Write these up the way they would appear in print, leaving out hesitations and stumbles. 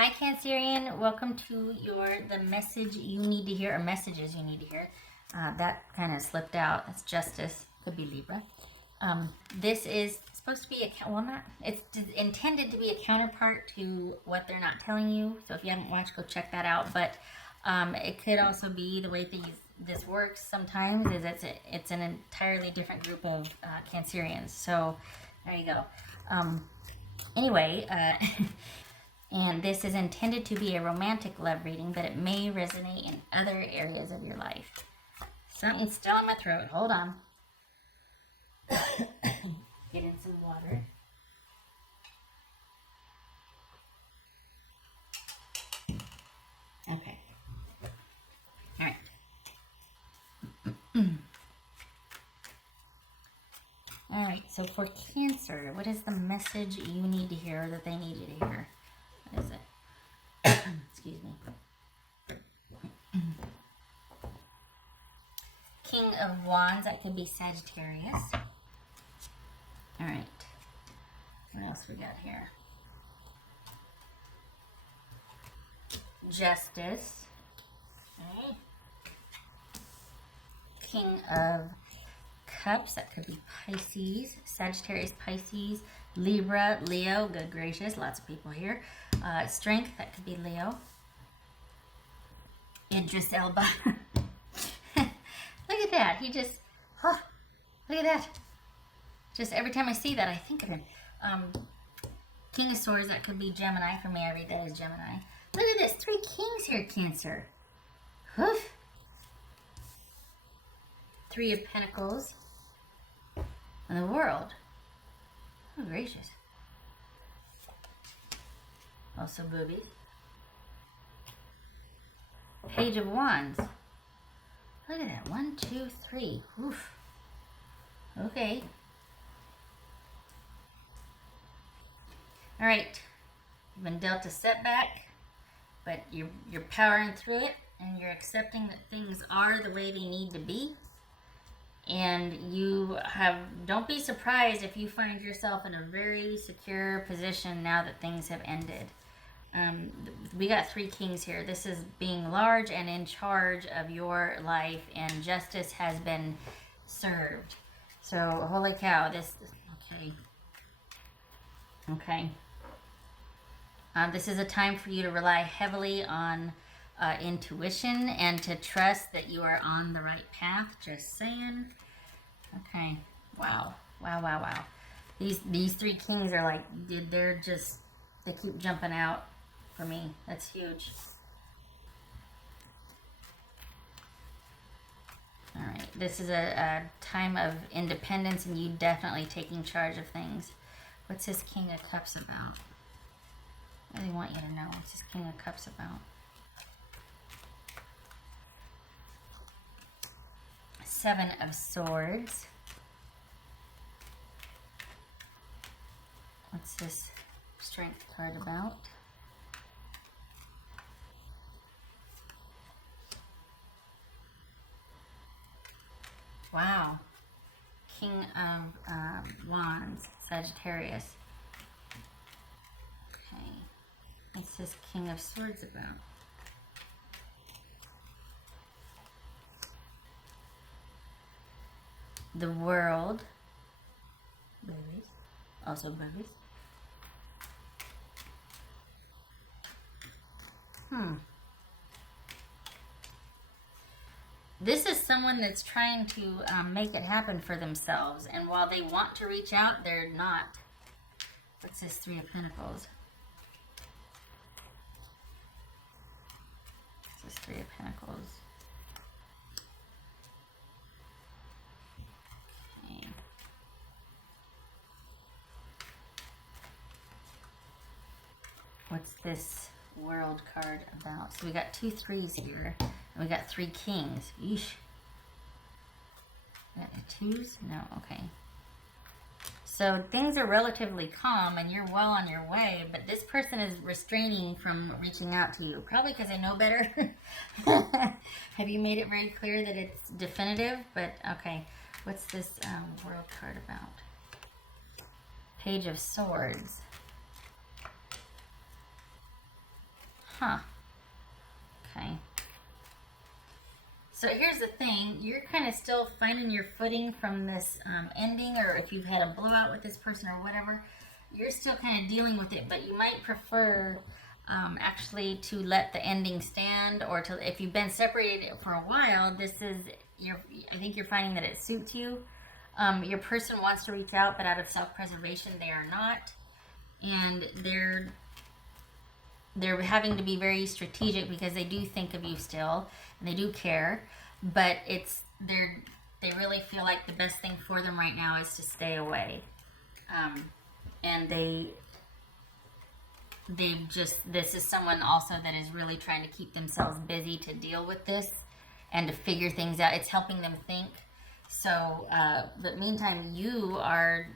Hi Cancerian, welcome to the message you need to hear, or messages you need to hear. That kind of slipped out. That's Justice, could be Libra. This is supposed to be it's intended to be a counterpart to what they're not telling you. So if you haven't watched, go check that out. But it could also be the way this works sometimes is it's an entirely different group of Cancerians. So there you go. Anyway, and this is intended to be a romantic love reading, but it may resonate in other areas of your life. Something's still in my throat. Hold on. Get in some water. Okay. All right. All right, so for Cancer, what is the message you need to hear that they need you to hear? What is it? Excuse me. King of Wands, that could be Sagittarius. All right. What else we got here? Justice. Okay. King of Cups, that could be Pisces, Sagittarius, Pisces, Libra, Leo, good gracious, lots of people here. Strength, that could be Leo. Idris Elba. Look at that, he just, look at that. Just every time I see that, I think of him. King of Swords, that could be Gemini. For me, I read that as Gemini. Look at this, 3 kings here, Cancer. Woof. 3 of Pentacles. And the World. Oh, gracious. Also boobies. Page of Wands. Look at that. 1, 2, 3. Oof. Okay. All right. You've been dealt a setback, but you're powering through it, and you're accepting that things are the way they need to be. And don't be surprised if you find yourself in a very secure position now that things have ended. We got 3 kings here. This is being large and in charge of your life, and justice has been served. So, holy cow, okay. This is a time for you to rely heavily on intuition and to trust that you are on the right path. Just saying. Okay. Wow. These 3 kings are like, they keep jumping out for me. That's huge. All right. This is a time of independence and you definitely taking charge of things. What's this King of Cups about? I really want you to know what's this King of Cups about. 7 of Swords. What's this Strength card about? Wow. King of Wands, Sagittarius. Okay. What's this King of Swords about? The World. Babies. Also babies. This is someone that's trying to make it happen for themselves. And while they want to reach out, they're not. What's this 3 of Pentacles? What's this 3 of Pentacles? Okay. What's this World card about? So we got 2 3s here. And we got 3 kings. Yeesh. Got the 2s? No, okay. So things are relatively calm and you're well on your way, but this person is restraining from reaching out to you. Probably because they know better. Have you made it very clear that it's definitive? But okay. What's this World card about? Page of Swords. Huh. Okay. So here's the thing. You're kind of still finding your footing from this ending, or if you've had a blowout with this person or whatever, you're still kind of dealing with it, but you might prefer actually to let the ending stand, or to, if you've been separated for a while, I think you're finding that it suits you. Your person wants to reach out, but out of self-preservation, they are not. And they're having to be very strategic because they do think of you still and they do care, but they really feel like the best thing for them right now is to stay away. And this is someone also that is really trying to keep themselves busy to deal with this and to figure things out. It's helping them think. So, but meantime, you are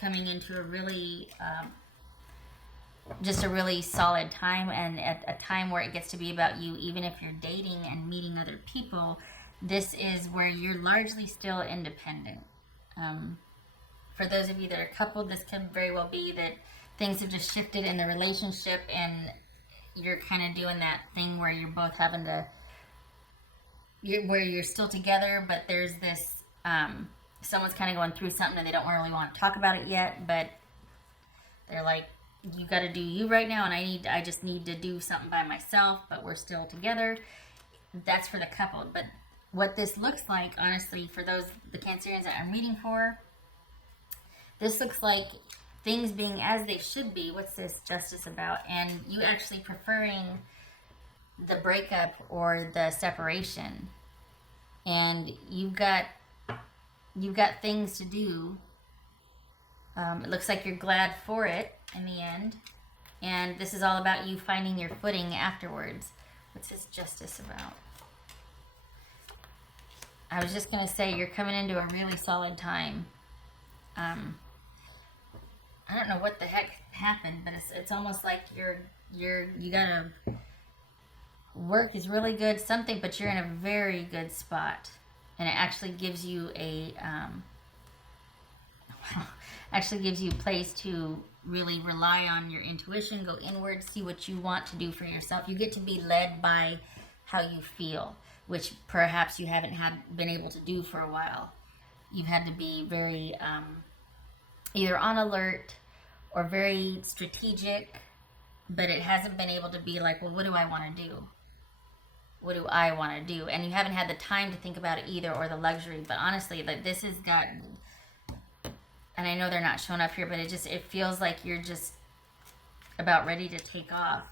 coming into a really just a really solid time, and at a time where it gets to be about you. Even if you're dating and meeting other people, this is where you're largely still independent. For those of you that are coupled, this can very well be that things have just shifted in the relationship, and you're kind of doing that thing where you're both having to, where you're still together, but there's this, someone's kind of going through something and they don't really want to talk about it yet, but they're like, you got to do you right now, and I just need to do something by myself, but we're still together. That's for the couple. But what this looks like, honestly, for the Cancerians that I'm reading for, this looks like things being as they should be. What's this Justice about? And you actually preferring the breakup or the separation, and you've got things to do. It looks like you're glad for it in the end, and this is all about you finding your footing afterwards. What's this Justice about? I was just gonna say you're coming into a really solid time. I don't know what the heck happened, but it's almost like you gotta, work is really good, something, but you're in a very good spot, and it actually gives you a actually gives you a place to really rely on your intuition, go inward, see what you want to do for yourself. You get to be led by how you feel, which perhaps you haven't been able to do for a while. You've had to be very either on alert or very strategic, but it hasn't been able to be like, well, what do I want to do? What do I want to do? And you haven't had the time to think about it either, or the luxury. But honestly, like, this has got, and I know they're not showing up here, but it feels like you're just about ready to take off.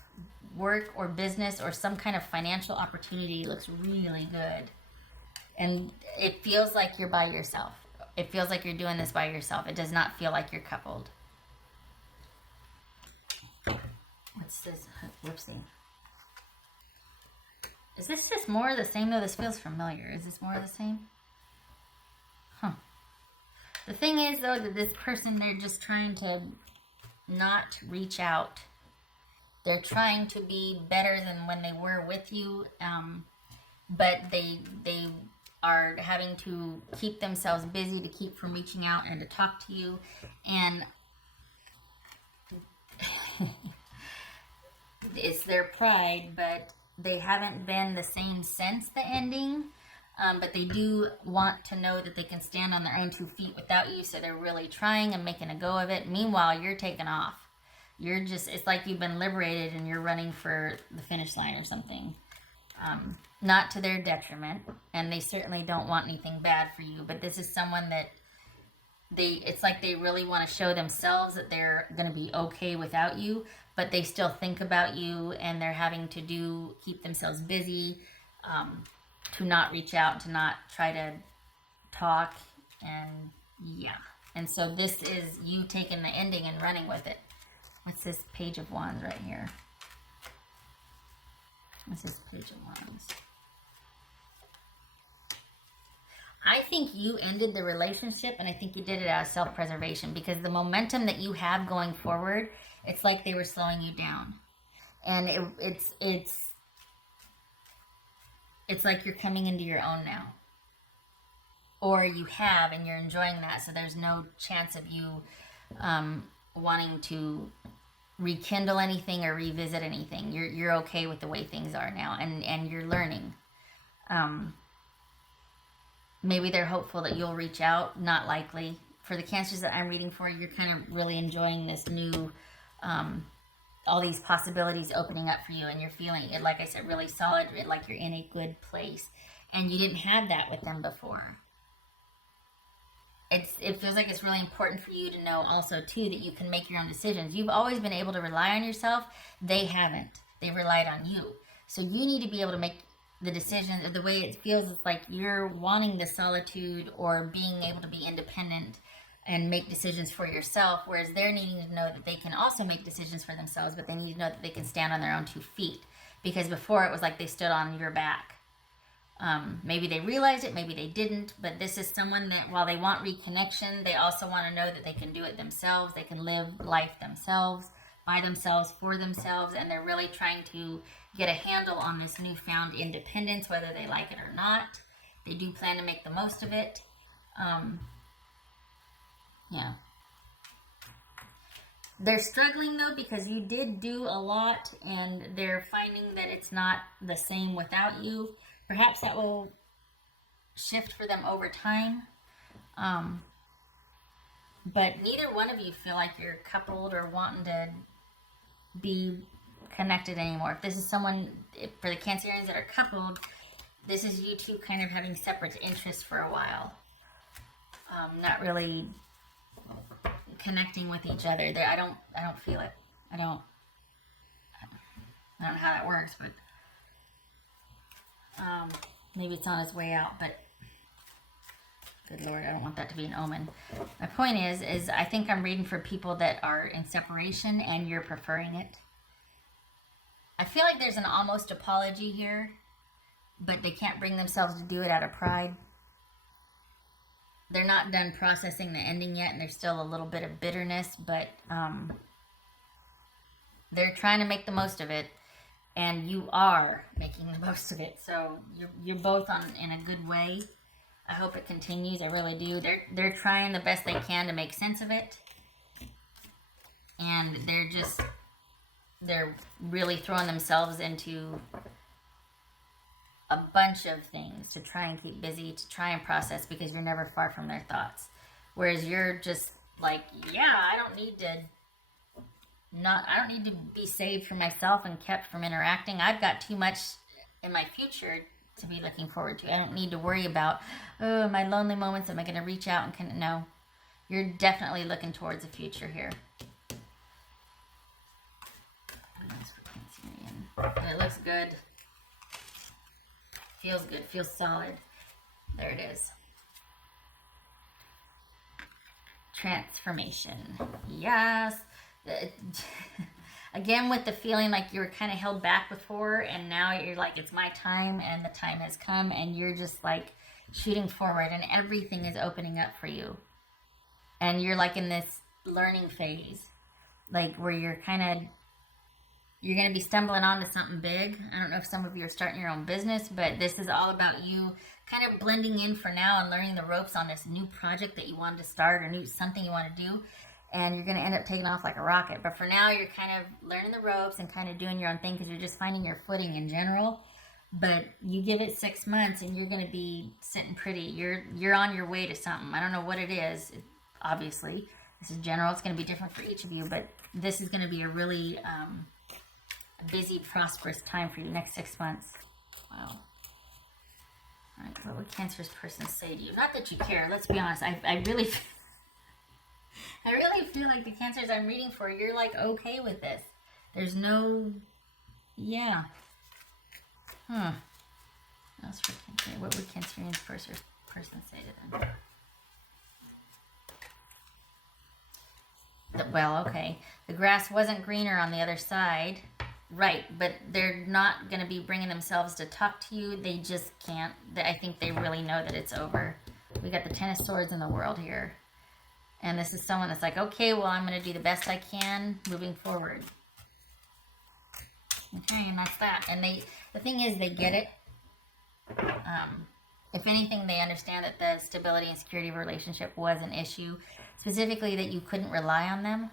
Work or business or some kind of financial opportunity looks really good. And it feels like you're by yourself. It feels like you're doing this by yourself. It does not feel like you're coupled. What's this? Whoopsie. Is this just more of the same, though? This feels familiar. Is this more of the same? Huh. The thing is, though, that this person, they're just trying to not reach out. They're trying to be better than when they were with you, but they are having to keep themselves busy to keep from reaching out and to talk to you. And it's their pride, but they haven't been the same since the ending. But they do want to know that they can stand on their own 2 feet without you, so they're really trying and making a go of it. Meanwhile, you're taking off. It's like you've been liberated and you're running for the finish line or something. Not to their detriment, and they certainly don't want anything bad for you, but this is someone that it's like they really want to show themselves that they're going to be okay without you, but they still think about you, and they're having to keep themselves busy, to not reach out, to not try to talk, and yeah. And so this is you taking the ending and running with it. What's this Page of Wands right here? What's this Page of Wands? I think you ended the relationship, and I think you did it out of self-preservation, because the momentum that you have going forward, it's like they were slowing you down. And it's like you're coming into your own now. Or you have, and you're enjoying that, so there's no chance of you wanting to rekindle anything or revisit anything. You're okay with the way things are now, and you're learning. Maybe they're hopeful that you'll reach out. Not likely. For the Cancers that I'm reading for, you're kind of really enjoying this new, all these possibilities opening up for you, and you're feeling it, like I said, really solid, like you're in a good place, and you didn't have that with them before. It feels like it's really important for you to know also too that you can make your own decisions. You've always been able to rely on yourself. They haven't. They've relied on you. So you need to be able to make the decision. The way it feels is like you're wanting the solitude or being able to be independent and make decisions for yourself, whereas they're needing to know that they can also make decisions for themselves, but they need to know that they can stand on their own 2 feet. Because before it was like they stood on your back. Maybe they realized it, maybe they didn't, but this is someone that while they want reconnection, they also want to know that they can do it themselves. They can live life themselves, by themselves, for themselves, and they're really trying to get a handle on this newfound independence, whether they like it or not. They do plan to make the most of it. Yeah. They're struggling though because you did do a lot, and they're finding that it's not the same without you. Perhaps that will shift for them over time. But neither one of you feel like you're coupled or wanting to be connected anymore. If this is someone, for the Cancerians that are coupled, this is you two kind of having separate interests for a while. Not really connecting with each other. I don't feel it. I don't know how that works, but maybe it's on its way out, but good Lord, I don't want that to be an omen. My point is I think I'm reading for people that are in separation and you're preferring it. I feel like there's an almost apology here, but they can't bring themselves to do it out of pride. They're not done processing the ending yet, and there's still a little bit of bitterness, but they're trying to make the most of it. And you are making the most of it, so you're both in a good way. I hope it continues. I really do. They're trying the best they can to make sense of it, and they're really throwing themselves into a bunch of things to try and keep busy, to try and process, because you're never far from their thoughts. Whereas you're just like, yeah, I don't need to be saved for myself and kept from interacting. I've got too much in my future to be looking forward to. I don't need to worry about, oh, my lonely moments. Am I going to reach out and no? You're definitely looking towards the future here. It looks good. Feels good. Feels solid. There it is. Transformation. Yes. Again, with the feeling like you were kind of held back before, and now you're like, it's my time, and the time has come, and you're just like shooting forward, and everything is opening up for you. And you're like in this learning phase, like where you're going to be stumbling onto something big. I don't know if some of you are starting your own business, but this is all about you kind of blending in for now and learning the ropes on this new project that you wanted to start, or something you want to do. And you're going to end up taking off like a rocket. But for now, you're kind of learning the ropes and kind of doing your own thing, because you're just finding your footing in general. But you give it 6 months and you're going to be sitting pretty. You're on your way to something. I don't know what it is. Obviously, this is general. It's going to be different for each of you. But this is going to be a really busy, prosperous time for you, next 6 months. Wow. All right, what would Cancer's person say to you? Not that you care. Let's be honest. I really feel like the Cancers I'm reading for, you're like okay with this. There's no, yeah. What else for Cancer? What would Cancerian's person say to them? Well, okay. The grass wasn't greener on the other side. Right, but they're not going to be bringing themselves to talk to you. They just can't. I think they really know that it's over. We got the Ten of Swords in the world here. And this is someone that's like, okay, well, I'm going to do the best I can moving forward. Okay, and that's that. And the thing is, they get it. If anything, they understand that the stability and security of a relationship was an issue. Specifically, that you couldn't rely on them.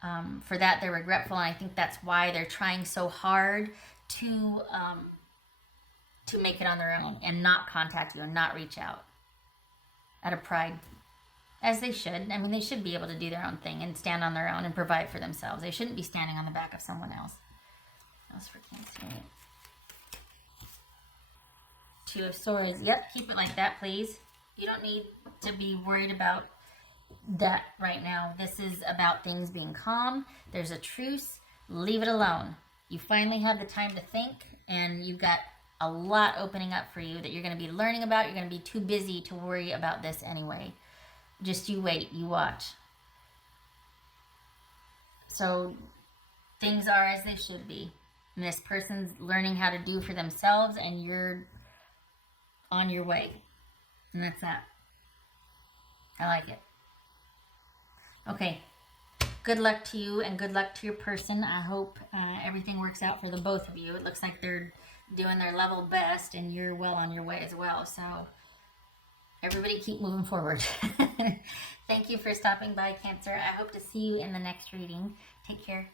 For that, they're regretful, and I think that's why they're trying so hard to make it on their own and not contact you and not reach out out of pride, as they should. I mean, they should be able to do their own thing and stand on their own and provide for themselves. They shouldn't be standing on the back of someone else. What else for Cancer? Two of Swords. Yep, keep it like that, please. You don't need to be worried about that right now. This is about things being calm. There's a truce. Leave it alone. You finally have the time to think, and you've got a lot opening up for you that you're going to be learning about. You're going to be too busy to worry about this anyway. Just you wait, you watch. So things are as they should be. And this person's learning how to do for themselves, and you're on your way. And that's that. I like it. Okay. Good luck to you and good luck to your person. I hope everything works out for the both of you. It looks like they're doing their level best, and you're well on your way as well. So everybody keep moving forward. Thank you for stopping by, Cancer. I hope to see you in the next reading. Take care.